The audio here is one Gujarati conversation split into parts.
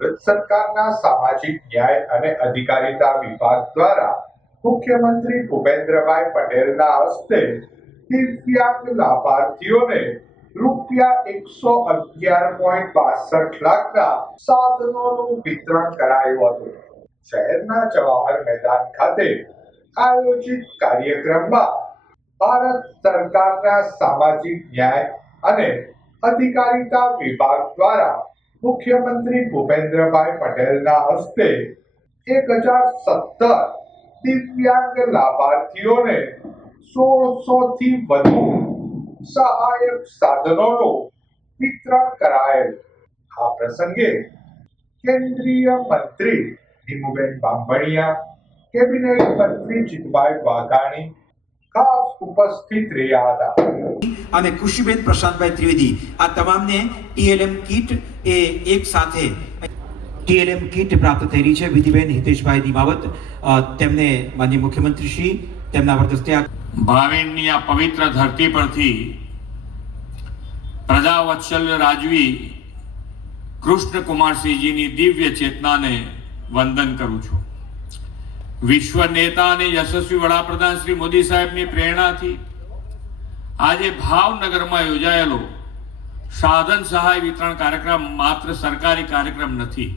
ભારત સરકારના સામાજિક ન્યાય અને અધિકારિતા વિભાગ દ્વારા મુખ્યમંત્રી ભૂપેન્દ્રભાઈ પટેલના હસ્તે દિવ્યાંગ લાભાર્થીઓને ₹111.62 લાખના સાધનોનું વિતરણ કરાયું હતું. શહેરના જવાહર મેદાન ખાતે આયોજિત કાર્યક્રમમાં ભારત સરકારના સામાજિક ન્યાય અને અધિકારિતા વિભાગ દ્વારા મુખ્યમંત્રી ભૂપેન્દ્રભાઈ પટેલના હસ્તે 1017 દિવ્યાંગ લાભાર્થીઓને 1600 થી વધુ સહાયક સાધનોનું વિતરણ કરાયેલ. આ પ્રસંગે કેન્દ્રીય મંત્રી નીમુબેન બાંભણિયા, કેબિનેટ મંત્રી જીતુભાઈ વાઘાણી ખાસ ઉપસ્થિત રહ્યા હતા. અને ખુશીબેન પ્રશાંતભાઈ ત્રિવેદી આ તમામને ટીએલએમ કીટ એ એક સાથે ટીએલએમ કીટ પ્રાપ્ત થઈ રહી છે. વિધિબેન હિતેશભાઈ દિમાવત તેમને માનનીય મુખ્યમંત્રી શ્રી તેમના વરદસ્તે ભાવિનની આ પવિત્ર ધરતી પરથી પ્રજા વત્સલ્ય રાજવી કૃષ્ણકુમારસિંહજીની દિવ્ય ચેતનાને વંદન કરું છું. વિશ્વ નેતા અને યશસ્વી વડાપ્રધાન શ્રી મોદી સાહેબની પ્રેરણાથી આજે ભાવનગરમાં યોજાયેલો સાધન સહાય વિતરણ કાર્યક્રમ માત્ર સરકારી કાર્યક્રમ નથી,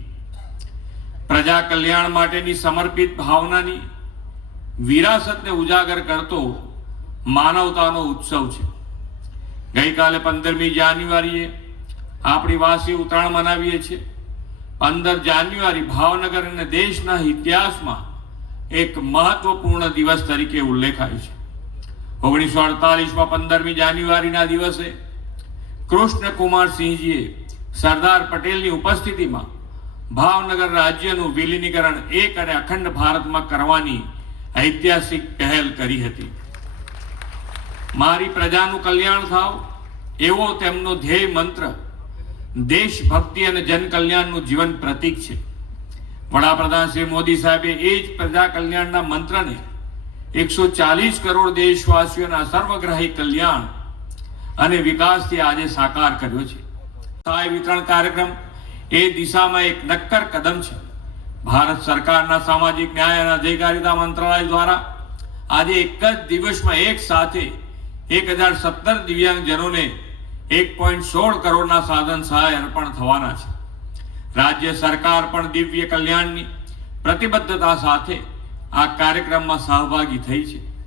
પ્રજા કલ્યાણ માટેની સમર્પિત ભાવનાની વિરાસતને ઉજાગર કરતો માનવતાનો ઉત્સવ છે. ગઈકાલે 15મી જાન્યુઆરીએ આપણી વાસી ઉત્તરાયણ મનાવીએ છીએ. 15 જાન્યુઆરી ભાવનગર અને દેશના ઇતિહાસમાં એક મહત્વપૂર્ણ દિવસ તરીકે ઉલ્લેખાય છે. 1948માં 15મી જાન્યુઆરીના દિવસે કૃષ્ણકુમારસિંહજીએ સરદાર પટેલની ઉપસ્થિતિમાં ભાવનગર રાજ્યનું વિલીનીકરણ એક અને અખંડ ભારતમાં કરવાની ઐતિહાસિક પહેલ કરી હતી. મારી પ્રજાનું કલ્યાણ થાવ એવો તેમનો ધ્યેય મંત્ર દેશભક્તિ અને જન કલ્યાણનું જીવન પ્રતીક છે. વડાપ્રધાન શ્રી મોદી સાહેબે એ જ પ્રજા કલ્યાણના મંત્રને 140 કરોડ દેશવાસીઓના સર્વગ્રાહી કલ્યાણ અને વિકાસથી આજે સાકાર કર્યો છે. સહાય વિતરણ કાર્યક્રમ એ દિશામાં એક નક્કર કદમ છે. ભારત સરકારના સામાજિક ન્યાય અને અધિકારિતા મંત્રાલય દ્વારા આજે એક જ દિવસમાં એક સાથે 1017 દિવ્યાંગજનોને 1.16 કરોડના સાધન સહાય અર્પણ થવાના છે. રાજ્ય સરકાર પણ દિવ્ય કલ્યાણની પ્રતિબદ્ધતા સાથે આ કાર્યક્રમમાં સહભાગી થઈ છે.